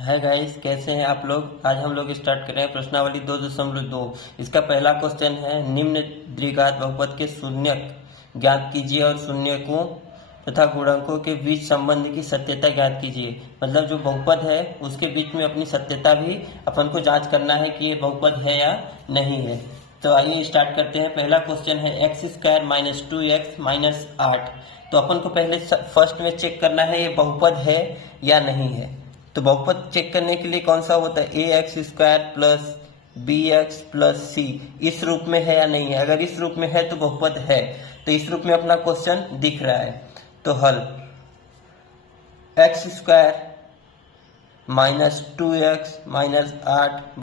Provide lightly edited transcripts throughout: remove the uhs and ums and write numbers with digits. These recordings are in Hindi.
हाय गाइस, कैसे हैं आप लोग। आज हम लोग स्टार्ट कर रहे हैं प्रश्नावली 2.2। इसका पहला क्वेश्चन है, निम्न द्विघात बहुपद के शून्यक ज्ञात कीजिए और शून्यकों तथा गुणकों के बीच संबंध की सत्यता ज्ञात कीजिए। मतलब जो बहुपद है उसके बीच में अपनी सत्यता भी अपन को जांच करना है कि ये बहुपद है या नहीं है। तो आइए स्टार्ट करते हैं। पहला क्वेश्चन है x² - 2x - 8। तो अपन को पहले फर्स्ट में चेक करना है ये बहुपद है या नहीं है। तो बहुपद चेक करने के लिए कौन सा होता है, ax² + bx + c इस रूप में है या नहीं है। अगर इस रूप में है तो बहुपद है। तो इस रूप में अपना क्वेश्चन दिख रहा है। तो हल x² - 2x - 8 =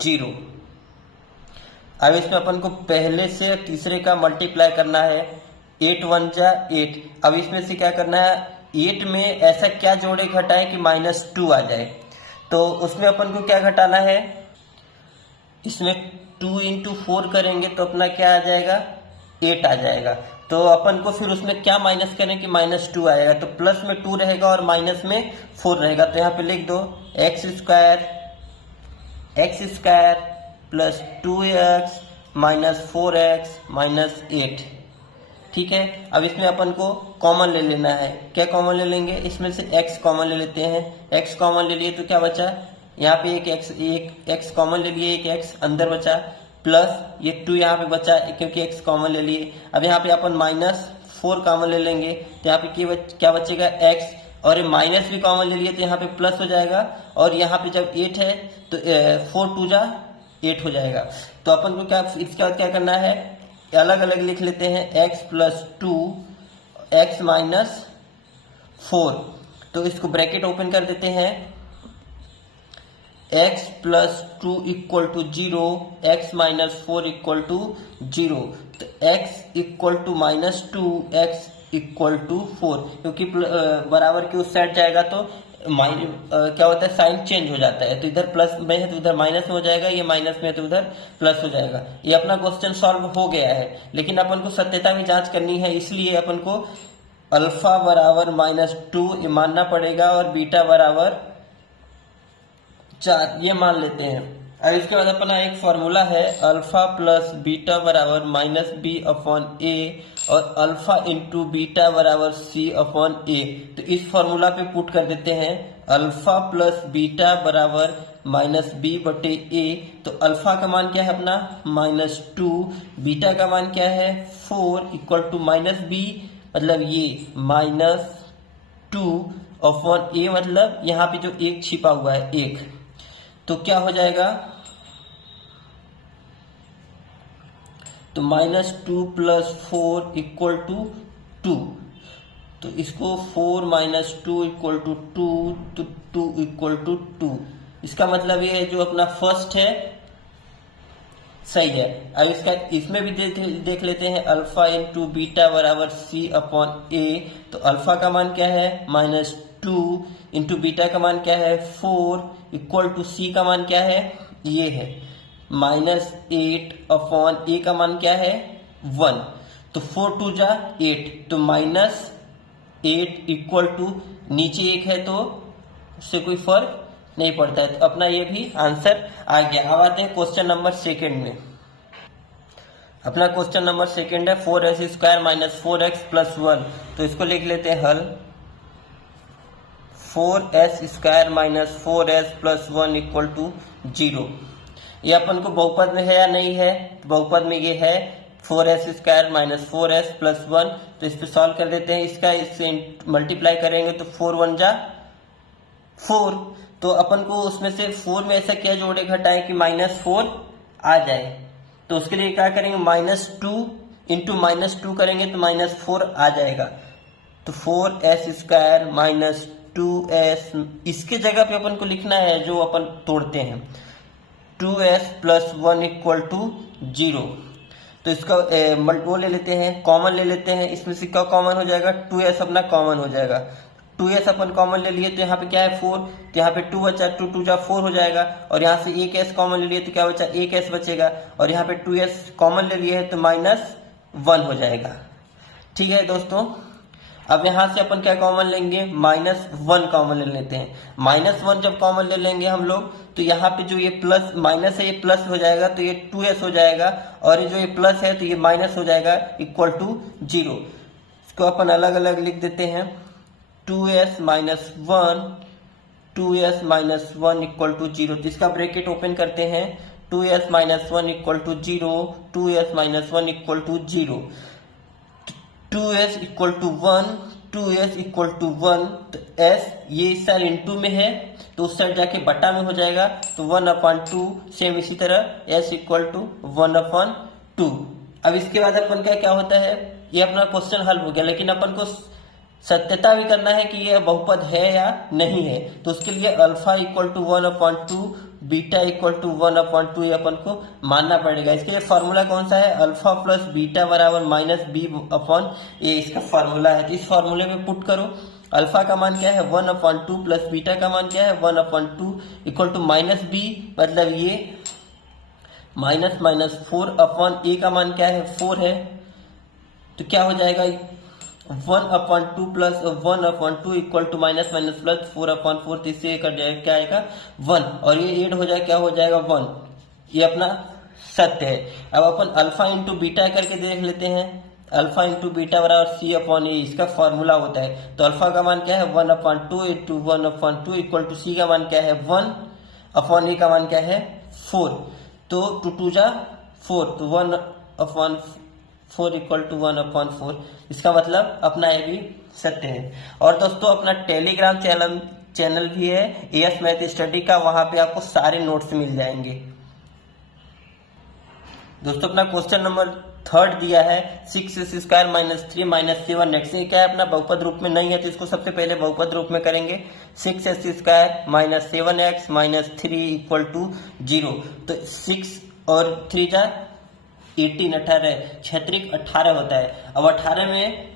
0। अब इसमें अपन को पहले से तीसरे का मल्टीप्लाई करना है। 8 × 1 = 8। अब इसमें से क्या करना है, 8 में ऐसा क्या जोड़े घटाए कि -2 आ जाए। तो उसमें अपन को क्या घटाना है, इसमें 2 × 4 करेंगे तो अपना क्या आ जाएगा, 8 आ जाएगा। तो अपन को फिर उसमें क्या माइनस करें कि -2 आएगा। तो प्लस में 2 रहेगा और माइनस में 4 रहेगा। तो यहाँ पे लिख दो x² + 2x - 4x - 8। ठीक है। अब इसमें अपन को कॉमन ले लेना है। क्या कॉमन ले लेंगे, इसमें से x कॉमन ले लेते हैं। x कॉमन ले लिए तो क्या बचा, यहाँ पे एक x कॉमन ले लिए, एक x अंदर बचा, प्लस ये 2 यहाँ पे बचा क्योंकि x कॉमन ले लिए। अब यहाँ पे अपन -4 कॉमन ले लेंगे तो यहाँ पे क्या बचेगा, x, और ये माइनस भी कॉमन ले लिए तो यहाँ पे प्लस हो जाएगा। और यहाँ पे जब 8 है तो 4 × 2 = 8 हो जाएगा। तो अपन को क्या इसके बाद क्या करना है, अलग अलग लिख लेते हैं, x + 2 x - 4। तो इसको ब्रैकेट ओपन कर देते हैं, x + 2 = 0, x - 4 = 0। तो x = -2, x = 4, क्योंकि बराबर के उस साइड जाएगा तो क्या होता है, साइन चेंज हो जाता है। तो इधर प्लस में है तो उधर माइनस में हो जाएगा, ये माइनस में है तो उधर प्लस हो जाएगा। ये अपना क्वेश्चन सॉल्व हो गया है। लेकिन अपन को सत्यता भी जांच करनी है, इसलिए अपन को अल्फा बराबर -2 ये मानना पड़ेगा और बीटा बराबर 4 ये मान लेते हैं। अब इसके बाद अपना एक फॉर्मूला है, अल्फा + बीटा बराबर -b/a और अल्फा × बीटा बराबर c/a। तो इस फॉर्मूला पे पुट कर देते हैं, अल्फा + बीटा बराबर -b/a। तो अल्फा का मान क्या है अपना -2, बीटा का मान क्या है 4 = -b, मतलब ये -2/a, मतलब यहाँ पे जो एक छिपा हुआ है 1। तो क्या हो जाएगा, तो -2 + 4 = 2। तो इसको 4 - 2 = 2, तो 2 = 2। इसका मतलब ये है जो अपना फर्स्ट है सही है। अब इसमें भी देख लेते हैं, अल्फा × बीटा बराबर c/a। तो अल्फा का मान क्या है -2 × बीटा का मान क्या है 4 = c का मान क्या है, ये है -8/a का मान क्या है 1। तो 4 × 2 = 8, तो -8 = नीचे 1 है तो उससे कोई फर्क नहीं पड़ता है। तो अपना ये भी आंसर आ गया। अब आते हैं क्वेश्चन नंबर सेकंड में। अपना क्वेश्चन नंबर सेकंड है, 4s² - 4x + 1। तो इसको लिख लेते हैं हल, 4s² - 4s + 1 = 0। ये अपन को बहुपद में है या नहीं है, बहुपद में ये है 4s² - 4s + 1। तो इस पे सॉल्व कर देते हैं, इससे मल्टीप्लाई करेंगे तो 4 × 1 = 4। तो अपन को उसमें से 4 में ऐसा क्या जोड़े घटाएं कि -4 आ जाए। तो उसके लिए क्या करेंगे, -2 × -2 करेंगे तो -4 आ जाएगा। तो 4s² - 2s, इसके जगह पे अपन को लिखना है जो अपन तोड़ते हैं, 2s + 1 = 0। तो इसका वो ले लेते हैं, कॉमन ले लेते हैं। इसमें से क्या कॉमन हो जाएगा, 2s अपना कॉमन हो जाएगा। 2s अपन कॉमन ले लिए तो यहाँ पे क्या है 4, तो यहाँ पे 2 बचा, 2 × 2 = 4 हो जाएगा। और यहाँ से एक s कॉमन ले लिए तो क्या बचा, एक s बचेगा। और यहाँ पे 2s कॉमन ले लिए है तो -1 हो जाएगा। ठीक है दोस्तों, अब यहाँ से अपन क्या कॉमन लेंगे, -1 कॉमन ले लेते हैं। -1 जब कॉमन ले लेंगे हम लोग तो यहाँ पे जो ये प्लस माइनस है ये प्लस हो जाएगा, तो ये 2s हो जाएगा, और ये जो ये प्लस है तो ये माइनस हो जाएगा, इक्वल टू 0। इसको अपन अलग अलग लिख देते हैं, 2s माइनस 1 इक्वल टू 0। तो इसका ब्रैकेट ओपन करते हैं, 2s minus 1 equal to 0, 2s minus 1 equal to 0, 2s equal to 1, 2s equal to 1। तो s ये इस साइड इंटू में है तो उस साइड जाके बटा में हो जाएगा, तो 1/2। सेम इसी तरह s इक्वल टू 1/2। अब इसके बाद अपन क्या होता है, ये अपना क्वेश्चन हल हो गया, लेकिन अपन को सत्यता भी करना है कि यह बहुपद है या नहीं है। तो उसके लिए alpha equal to 1/2, beta equal to 1/2 ये अपन को मानना पड़ेगा। इसके लिए फॉर्मूला कौन सा है, अल्फा प्लस बीटा बराबर -b/a इसका फॉर्मूला है। तो इस फॉर्मूले में पुट करो, अल्फा का मान क्या है 1/2 प्लस बीटा का मान क्या है 1/2 इक्वल टू -b, मतलब ये -4/a का मान क्या है 4 है। तो क्या हो जाएगा 1/2 plus 1/2 equal to minus minus plus 4/4, तो इससे कर जाएगा क्या आएगा 1, और ये ऐड हो जाए क्या हो जाएगा 1। ये अपना सत्य है। अब अपन अल्फा इंटू बीटा करके देख लेते हैं, अल्फा इंटू बीटा बराबर c/a इसका फॉर्मूला होता है। तो अल्फा का मान क्या है 1/2 इंटू 1/2 इक्वल टू c का मान क्या है 1/a का मान क्या है 4। तो 2 2 जा 4, तो 1/4 इक्वल टू 1/4। इसका मतलब अपना ये भी सत्य है। और दोस्तों अपना टेलीग्राम चैनल भी है AS मैथ स्टडी का, वहां पे आपको सारे नोट्स मिल जाएंगे। दोस्तों अपना क्वेश्चन नंबर 3 दिया है 6s² - 3 - 7x। ये क्या है अपना बहुपद रूप में नहीं है, तो इसको सबसे पहले बहुपद रूप में करेंगे। 6s² - 7x - 3 equal to 0। तो 6 और 3 जा 18, 18 क्षेत्रिक 18 होता है। अब 18 में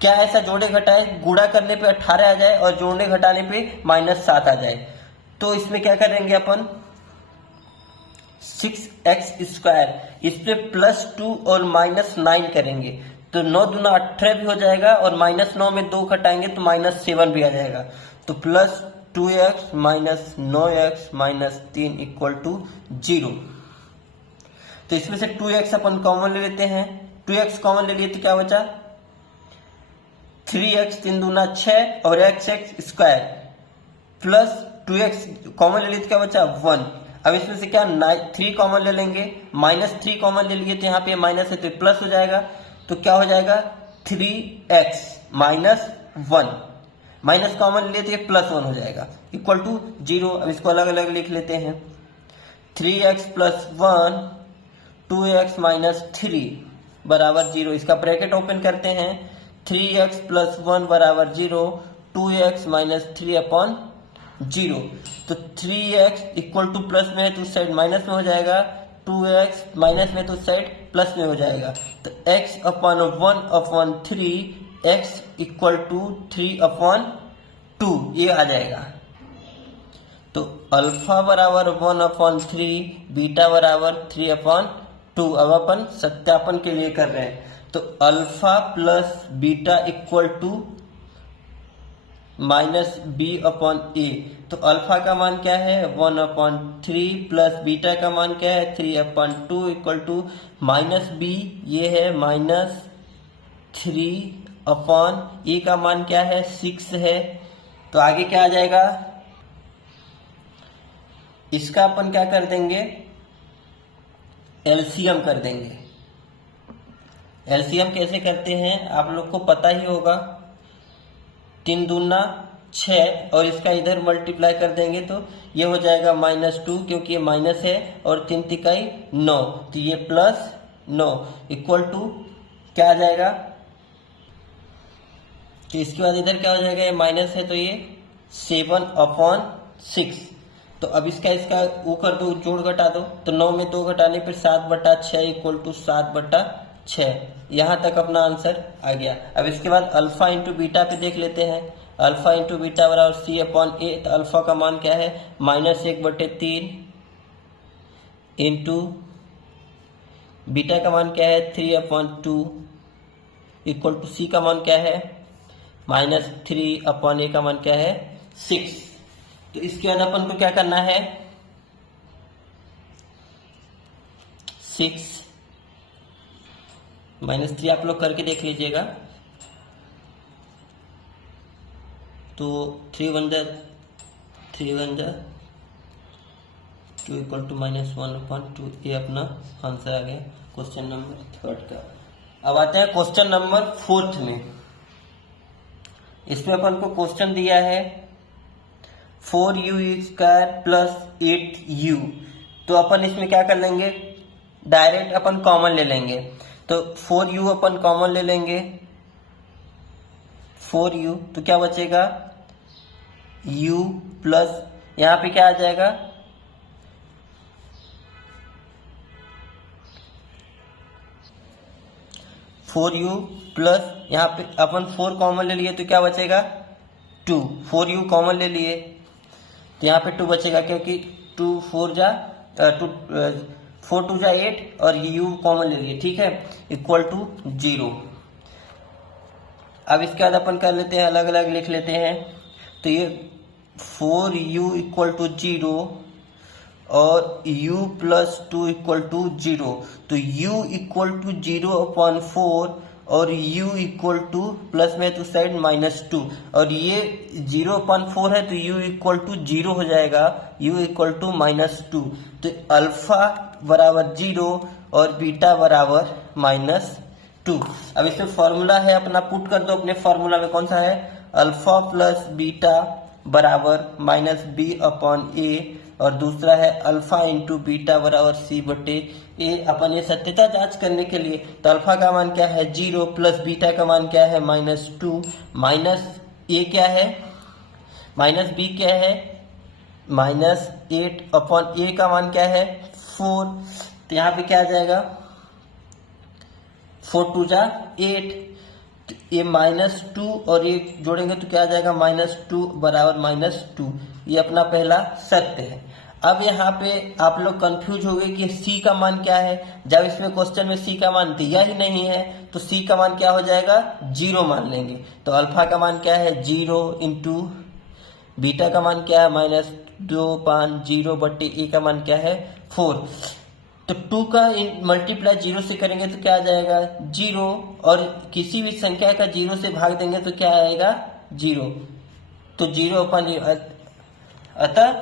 क्या ऐसा जोड़े घटाए, गुणा करने पे 18 आ जाए और जोड़ने घटाने पे -7 आ जाए। तो इसमें क्या करेंगे अपन 6x², इस पे +2 और -9 करेंगे, तो 9 दूना 18 भी हो जाएगा, और -9 में 2 घटाएंगे तो -7 भी आ जाएगा। तो +2x - 9x - 3 इक्वल टू 0। तो इसमें से 2x अपन कॉमन ले लेते हैं, 2x कॉमन ले लिए तो क्या बचा 3x 3 दूना 6 और x² प्लस 2x कॉमन ले लिए तो क्या बचा 1। अब इसमें से क्या 3 कॉमन ले लेंगे, -3 कॉमन ले लिए तो यहाँ पे माइनस है तो प्लस हो जाएगा। तो क्या हो जाएगा 3x - 1, माइनस कॉमन ले लिए तो ये +1 हो जाएगा इक्वल टू 0। अब इसको अलग अलग लिख लेते हैं, 3x + 1 2x - 3 बराबर 0। इसका ब्रैकेट ओपन करते हैं, 3x + 1 बराबर 0, 2x - 3/0। तो 3x इक्वल टू प्लस में है तो उस साइड माइनस में हो जाएगा, 2x माइनस में तो उस साइड प्लस में हो जाएगा। तो x/1/3 x इक्वल टू 3/2 ये आ जाएगा। तो अल्फा बराबर 1/3, बीटा बराबर 3/2। अब अपन सत्यापन के लिए कर रहे हैं, तो alpha plus beta equal to -b/a। तो अल्फा का मान क्या है 1/3 प्लस बीटा का मान क्या है 3/2 इक्वल टू -b, ये है -3/a का मान क्या है 6 है। तो आगे क्या आ जाएगा, इसका अपन क्या कर देंगे एलसीएम कर देंगे। एलसीएम कैसे करते हैं आप लोग को पता ही होगा, 3 दूना 6 और इसका इधर मल्टीप्लाई कर देंगे तो ये हो जाएगा -2, क्योंकि ये माइनस है, और 3 तिकाई 9, तो ये +9 इक्वल टू क्या आ जाएगा। तो इसके बाद इधर क्या हो जाएगा, ये माइनस है तो ये 7/6। तो अब इसका वो कर दो, जोड़ घटा दो, तो 9 में 2 घटाने पर 7/6 इक्वल टू 7/6। यहाँ तक अपना आंसर आ गया। अब इसके बाद अल्फा इंटू बीटा पे देख लेते हैं, अल्फा इंटू बीटा बराबर c/a। तो अल्फा का मान क्या है -1/3 इंटू बीटा का मान क्या है 3/2 इक्वल टू सी का मान क्या है -3/a का मान क्या है 6। तो इसके बाद अपन को क्या करना है 6 -3 आप लोग करके देख लीजिएगा। तो 3 1 जा 2 इक्वल टू -1/2 ये अपना आंसर आ गया क्वेश्चन नंबर 3 का। अब आते हैं क्वेश्चन नंबर 4 में। इसमें अपन को क्वेश्चन दिया है 4u² प्लस 8u। तो अपन इसमें क्या कर लेंगे डायरेक्ट अपन कॉमन ले लेंगे। तो 4u अपन कॉमन ले लेंगे 4u, तो क्या बचेगा u प्लस यहाँ पे क्या आ जाएगा 4u प्लस यहाँ पे अपन 4 कॉमन ले लिए तो क्या बचेगा 2। 4u कॉमन ले लिए तो यहाँ पे 2 बचेगा क्योंकि 2 4 जा 4 2 जा 8 और u कॉमन ले लिए, ठीक है, इक्वल टू 0। अब इसके बाद अपन कर लेते हैं अलग अलग लिख लेते हैं। तो ये 4u इक्वल टू 0 और u प्लस 2 इक्वल टू 0। तो u इक्वल टू 0/4 और u इक्वल टू प्लस में तो साइड -2 और ये 0/4 है तो u इक्वल टू 0 हो जाएगा, u इक्वल टू -2। तो अल्फा बराबर 0 और बीटा बराबर -2। अब इसमें फॉर्मूला है अपना, पुट कर दो अपने फॉर्मूला में। कौन सा है अल्फा प्लस बीटा बराबर -b/a और दूसरा है अल्फा इंटू बीटा बराबर c/a। अपन ये सत्यता जांच करने के लिए तो अल्फा का मान क्या है 0 प्लस बीटा का मान क्या है -2 माइनस a क्या है -b क्या है -8/a का मान क्या है 4। तो यहाँ पे क्या आ जाएगा 4 2 जा 8, तो ये -2 और ये जोड़ेंगे तो क्या आ जाएगा -2 बराबर -2। ये अपना पहला सत्य है। अब यहाँ पे आप लोग कंफ्यूज हो गए कि c का मान क्या है। जब इसमें क्वेश्चन में c का मान दिया ही नहीं है तो c का मान क्या हो जाएगा 0 मान लेंगे। तो अल्फा का मान क्या है 0 इंटू बीटा का मान क्या है -2/0/a का मान क्या है 4। तो 2 का मल्टीप्लाई 0 से करेंगे तो क्या आ जाएगा 0 और किसी भी संख्या का 0 से भाग देंगे तो क्या आएगा 0। तो 0/0 अतः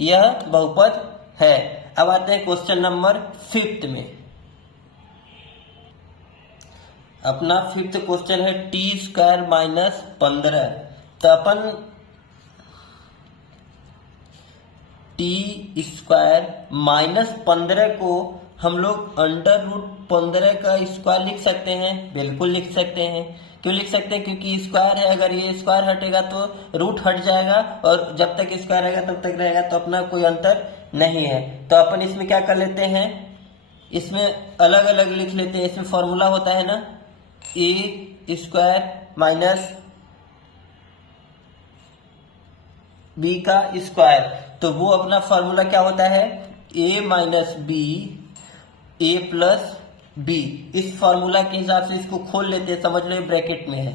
यह बहुपद है। अब आते हैं क्वेश्चन नंबर 5 में। अपना 5th क्वेश्चन है t² -15। तो अपन t² -15 को हम लोग √15 का स्क्वायर लिख सकते हैं। बिल्कुल लिख सकते हैं। क्यों लिख सकते हैं क्योंकि स्क्वायर है, अगर ये स्क्वायर हटेगा तो रूट हट जाएगा और जब तक स्क्वायर रहेगा तब तक रहेगा, तो अपना कोई अंतर नहीं है। तो अपन इसमें क्या कर लेते हैं इसमें अलग अलग लिख लेते हैं। इसमें फॉर्मूला होता है ना a² माइनस b का स्क्वायर। तो वो अपना फॉर्मूला क्या होता है a minus b a plus b। इस फॉर्मूला के हिसाब से इसको खोल लेते हैं, समझ लो ब्रैकेट में है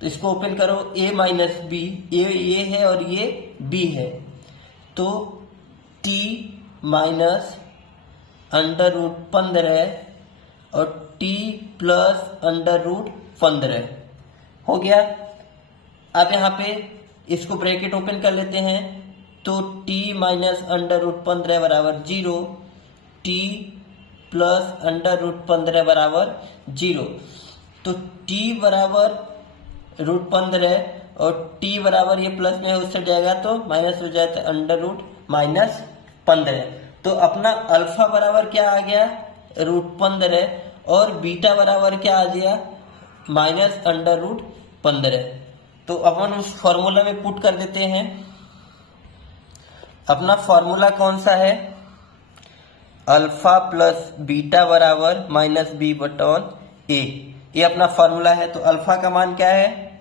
तो इसको ओपन करो a माइनस b, ये है और ये b है। तो t माइनस √15 और t प्लस √15 हो गया। अब यहाँ पे इसको ब्रैकेट ओपन कर लेते हैं तो t माइनस √15 बराबर 0, t प्लस √15 बराबर 0। तो t बराबर √15 और t बराबर ये प्लस में उससे जाएगा तो माइनस हो जाए तो √-15। तो अपना अल्फा बराबर क्या आ गया √15 और बीटा बराबर क्या आ गया -√15। तो अपन उस फॉर्मूला में पुट कर देते हैं। अपना फॉर्मूला कौन सा है अल्फा प्लस बीटा बराबर -b/a। ये अपना फॉर्मूला है। तो अल्फा का मान क्या है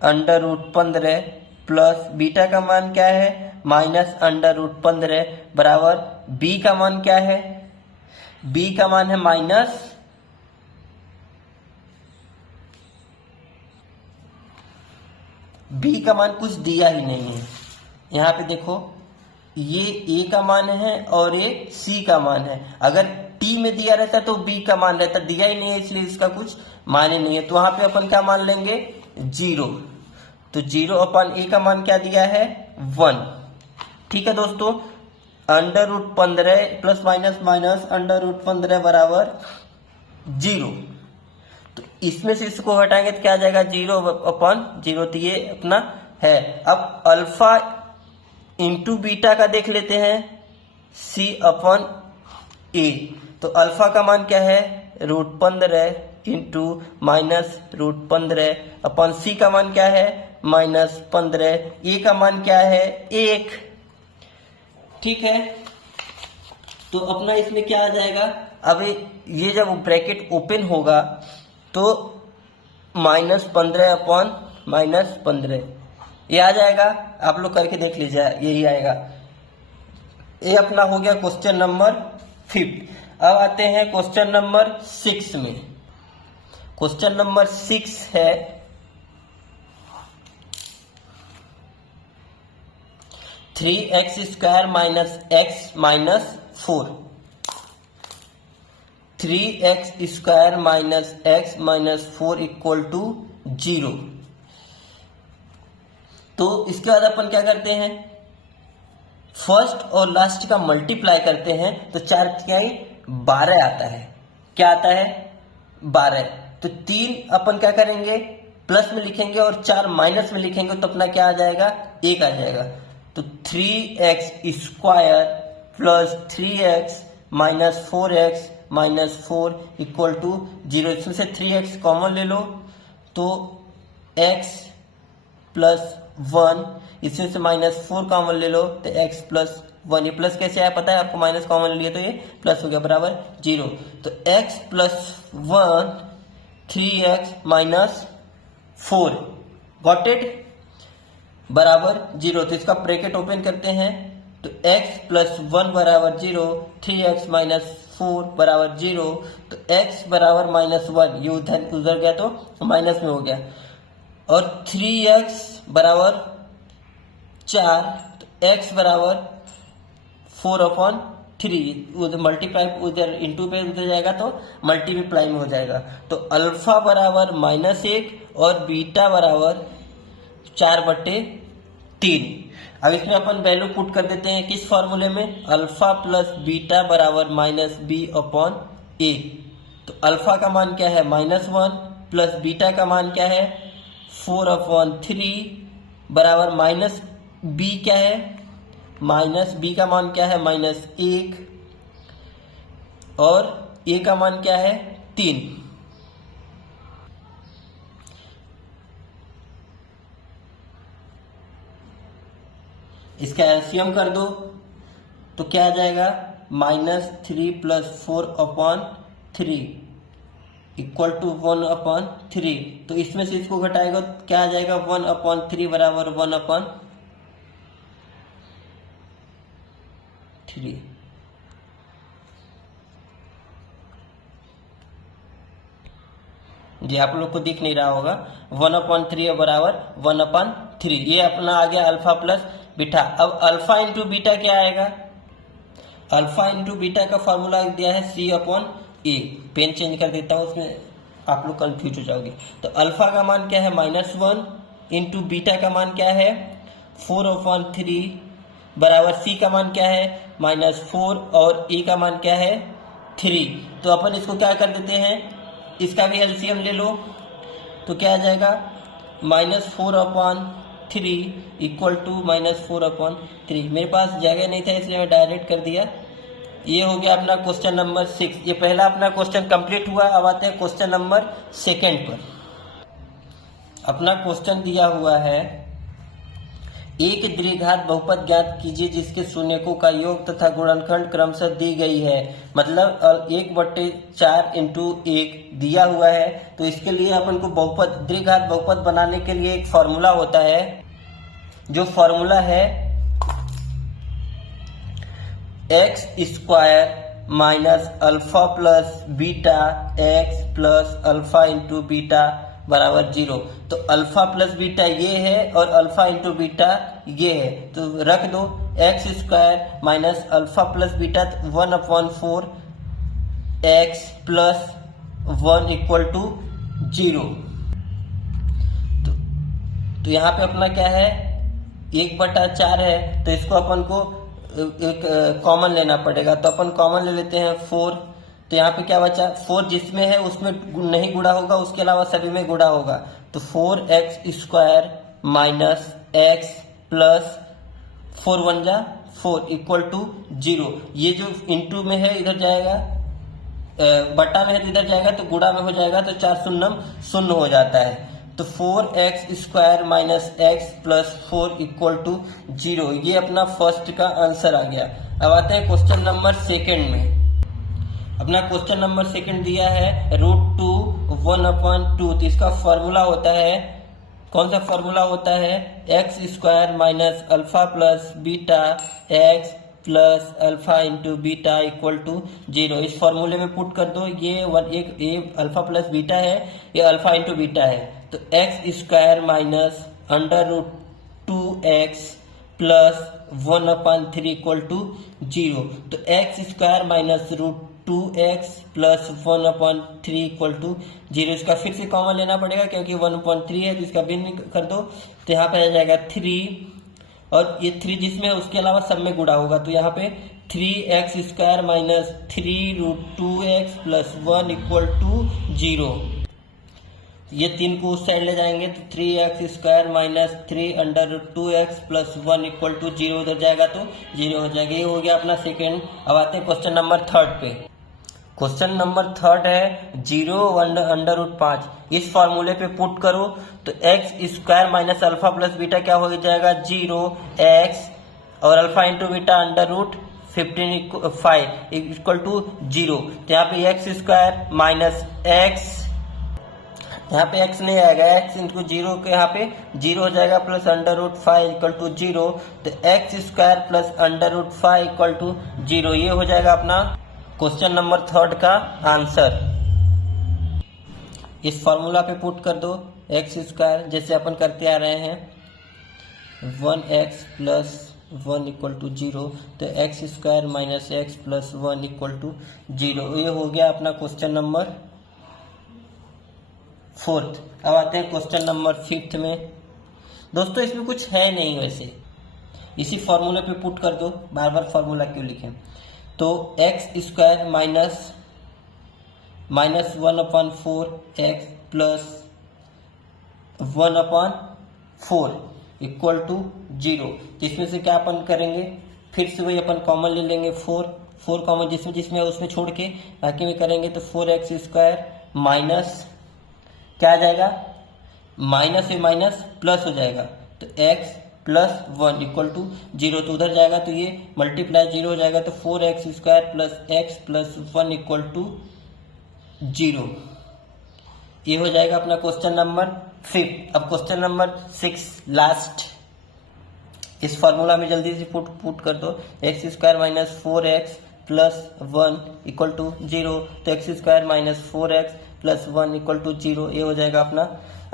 √15 प्लस बीटा का मान क्या है -√15 बराबर b का मान क्या है b का मान है बी का मान कुछ दिया ही नहीं है। यहाँ पे देखो ये ए का मान है और ये सी का मान है। अगर टी में दिया रहता तो बी का मान रहता, दिया ही नहीं है इसलिए इसका कुछ मान ही नहीं है। तो वहां पे अपन क्या मान लेंगे 0। तो 0 अपन ए का मान क्या दिया है 1। ठीक है दोस्तों, √15 प्लस माइनस माइनस √15 बराबर 0। तो इसमें से इसको हटाएंगे तो क्या आ जाएगा 0/0। तो ये अपना है। अब अल्फा इंटू बीटा का देख लेते हैं C/A। तो अल्फा का मान क्या है √15 इंटू माइनस √15 अपन सी का मान क्या है -15। ए का मान क्या है 1। ठीक है, तो अपना इसमें क्या आ जाएगा, अब ये जब ब्रैकेट ओपन होगा तो -15 अपन -15 ये आ जाएगा। आप लोग करके देख लीजिए, यही आएगा। ये अपना हो गया क्वेश्चन नंबर 5। अब आते हैं क्वेश्चन नंबर 6 में। क्वेश्चन नंबर 6 है 3x² - x - 4। 3x² - x - 4 = 0। तो इसके बाद अपन क्या करते हैं, फर्स्ट और लास्ट का मल्टीप्लाई करते हैं तो 4 क्या 12 आता है। क्या आता है 12। तो 3 अपन क्या करेंगे प्लस में लिखेंगे और 4 माइनस में लिखेंगे तो अपना क्या आ जाएगा 1 आ जाएगा। तो 3x² plus 3x minus 4x minus 4 = 0। इसमें से 3x कॉमन ले लो तो x प्लस 1, इसमें से -4 कॉमन ले लो तो x प्लस 1। ये प्लस कैसे आया पता है आपको, माइनस कॉमन लिए तो ये प्लस हो गया बराबर 0। तो x plus 1 3x minus 4 got it बराबर 0। तो इसका ब्रैकेट ओपन करते हैं तो x प्लस 1 बराबर 0, 3x माइनस 4 बराबर 0। तो x बराबर -1, ये उधर गया तो माइनस में हो गया। और 3x बराबर 4, तो x बराबर 4/3। उधर मल्टीप्लाई उधर इंटू पे उधर जाएगा तो मल्टीप्लाई में हो जाएगा। तो अल्फा बराबर -1 और बीटा बराबर 4/3। अब इसमें अपन वैल्यू पुट कर देते हैं किस फॉर्मूले में, अल्फा प्लस बीटा बराबर -b/a। तो अल्फा का मान क्या है -1 प्लस बीटा का मान क्या है 4/3 बराबर -b क्या है -b का मान क्या है -1 और a का मान क्या है 3। इसका एलसीएम कर दो तो क्या आ जाएगा -3 + 4/3 = 1/3। तो इसमें से इसको घटाएगा तो क्या आ जाएगा 1/3 बराबर 1/3। जी आप लोग को दिख नहीं रहा होगा, 1/3 बराबर 1/3। ये अपना आ गया अल्फा प्लस बीटा। अब अल्फा इंटू बीटा क्या आएगा, अल्फा इंटू बीटा का फॉर्मूला दिया है C/A। पेन चेंज कर देता हूँ, उसमें आप लोग कंफ्यूज हो जाओगे। तो अल्फा का मान क्या है -1 इंटू बीटा का मान क्या है 4/3 बराबर C का मान क्या है -4 और A का मान क्या है 3। तो अपन इसको क्या कर देते हैं, इसका भी एलसीएम ले लो तो क्या आ जाएगा -4/3 = -4/3। मेरे पास जगह नहीं था इसलिए मैं डायरेक्ट कर दिया। ये हो गया अपना क्वेश्चन नंबर 6। ये पहला अपना क्वेश्चन कंप्लीट हुआ। अब आते हैं क्वेश्चन नंबर 2 पर। अपना क्वेश्चन दिया हुआ है एक द्विघात बहुपद ज्ञात कीजिए जिसके शून्यकों का योग तथा गुणनखंड क्रमशः दी गई है। मतलब 1/4 × 1 दिया हुआ है। तो इसके लिए अपन को बहुपद द्विघात बहुपद बनाने के लिए एक फॉर्मूला होता है, जो फॉर्मूला है x² - alpha plus beta x plus alpha into beta बराबर 0। तो अल्फा प्लस बीटा ये है और अल्फा इंटू बीटा ये है, तो रख दो x square minus alpha plus beta 1/4 x plus 1 equal to 0। तो यहाँ पे अपना क्या है 1/4 है, तो इसको अपन को एक कॉमन लेना पड़ेगा, तो अपन कॉमन ले लेते हैं 4। तो यहाँ पे क्या बचा 4 जिसमें है उसमें नहीं गुणा होगा, उसके अलावा सभी में गुणा होगा। तो 4x square minus x plus 4 1 जा 4 इक्वल टू 0। ये जो इंटू में है इधर जाएगा, बटा में है तो इधर जाएगा, तो गुणा में हो जाएगा, तो 4 शून्यम 0 हो जाता है। तो 4x square minus x plus 4 equal to 0। ये अपना फर्स्ट का आंसर आ गया। अब आते हैं क्वेश्चन नंबर सेकंड में। अपना क्वेश्चन नंबर सेकंड दिया है √2 1/2। तो इसका फॉर्मूला होता है, कौन सा फॉर्मूला होता है, x square minus alpha plus beta x plus alpha into beta equal to 0। इस फॉर्मूले में पुट कर दो, ये अल्फा प्लस बीटा है, ये अल्फा इंटू बीटा है। तो x square minus √2x plus 1/3 equal to 0। तो x square minus √2x plus 1/3 equal to 0। इसका फिर से कॉमन लेना पड़ेगा क्योंकि 1/3 है, तो इसका भिन्न कर दो, तो यहाँ पे आ जाएगा 3 और ये 3 जिसमें उसके अलावा सब में गुणा होगा। तो यहाँ पे 3x square minus 3√2x plus 1 equal to 0। ये 3 को उस साइड ले जाएंगे, तो 3x square minus 3√2x plus 1 equal to 0 उधर जाएगा तो 0 हो जाएगा। ये हो गया अपना सेकेंड। अब आते हैं क्वेश्चन नंबर थर्ड पे। क्वेश्चन नंबर थर्ड है 0√5। इस फॉर्मूले पे पुट करो, तो x square minus alpha plus beta क्या हो जाएगा 0x और alpha into beta √15 equal to 0। तो यहाँ पे एक्स स्क्वायर माइनस एक्स, यहाँ पे x नहीं आएगा, x इंटू 0 के यहाँ पे 0 हो जाएगा, प्लस √5 इक्वल टू 0। तो x square plus √5 equal to 0। ये हो जाएगा अपना क्वेश्चन नंबर थर्ड का आंसर। इस फॉर्मूला पे पुट कर दो, एक्स स्क्वायर जैसे अपन करते आ रहे हैं 1x प्लस 1 इक्वल टू 0। तो x square minus x plus 1 equal to 0। ये हो गया अपना क्वेश्चन नंबर फोर्थ। अब आते हैं क्वेश्चन नंबर फिफ्थ में। दोस्तों इसमें कुछ है नहीं, वैसे इसी फॉर्मूले पे पुट कर दो, बार बार फॉर्मूला क्यों लिखें। तो x square minus 1/4 x plus 1/4 equal to 0। जिसमें से क्या अपन करेंगे, फिर से वही अपन कॉमन ले लेंगे 4 कॉमन जिसमें उसमें छोड़ के बाकी में करेंगे। तो 4x स्क्वायर माइनस क्या आ जाएगा, माइनस से माइनस प्लस हो जाएगा, तो x प्लस 1 इक्वल टू 0। तो उधर जाएगा तो ये मल्टीप्लाई 0 हो जाएगा, तो 4x square plus x plus 1 equal to 0। ये हो जाएगा अपना क्वेश्चन नंबर 5। अब क्वेश्चन नंबर 6 लास्ट। इस फॉर्मूला में जल्दी से पुट कर दो, x square minus 4x plus 1 equal to 0। तो x square minus 4x plus 1 equal to 0। ये हो जाएगा अपना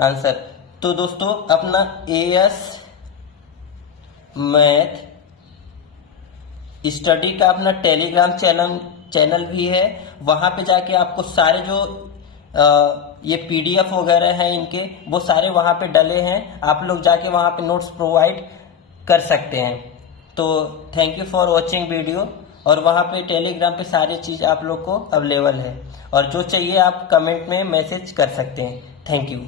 आंसर। तो दोस्तों अपना AS मैथ स्टडी का अपना टेलीग्राम चैनल भी है, वहां पे जाके आपको सारे जो ये PDF वगैरह हैं इनके, वो सारे वहां पे डले हैं, आप लोग जाके वहां पे नोट्स प्रोवाइड कर सकते हैं। तो thank you for watching video. और वहाँ पे टेलीग्राम पे सारी चीज़ आप लोग को अवेलेबल है, और जो चाहिए आप कमेंट में मैसेज कर सकते हैं। Thank you.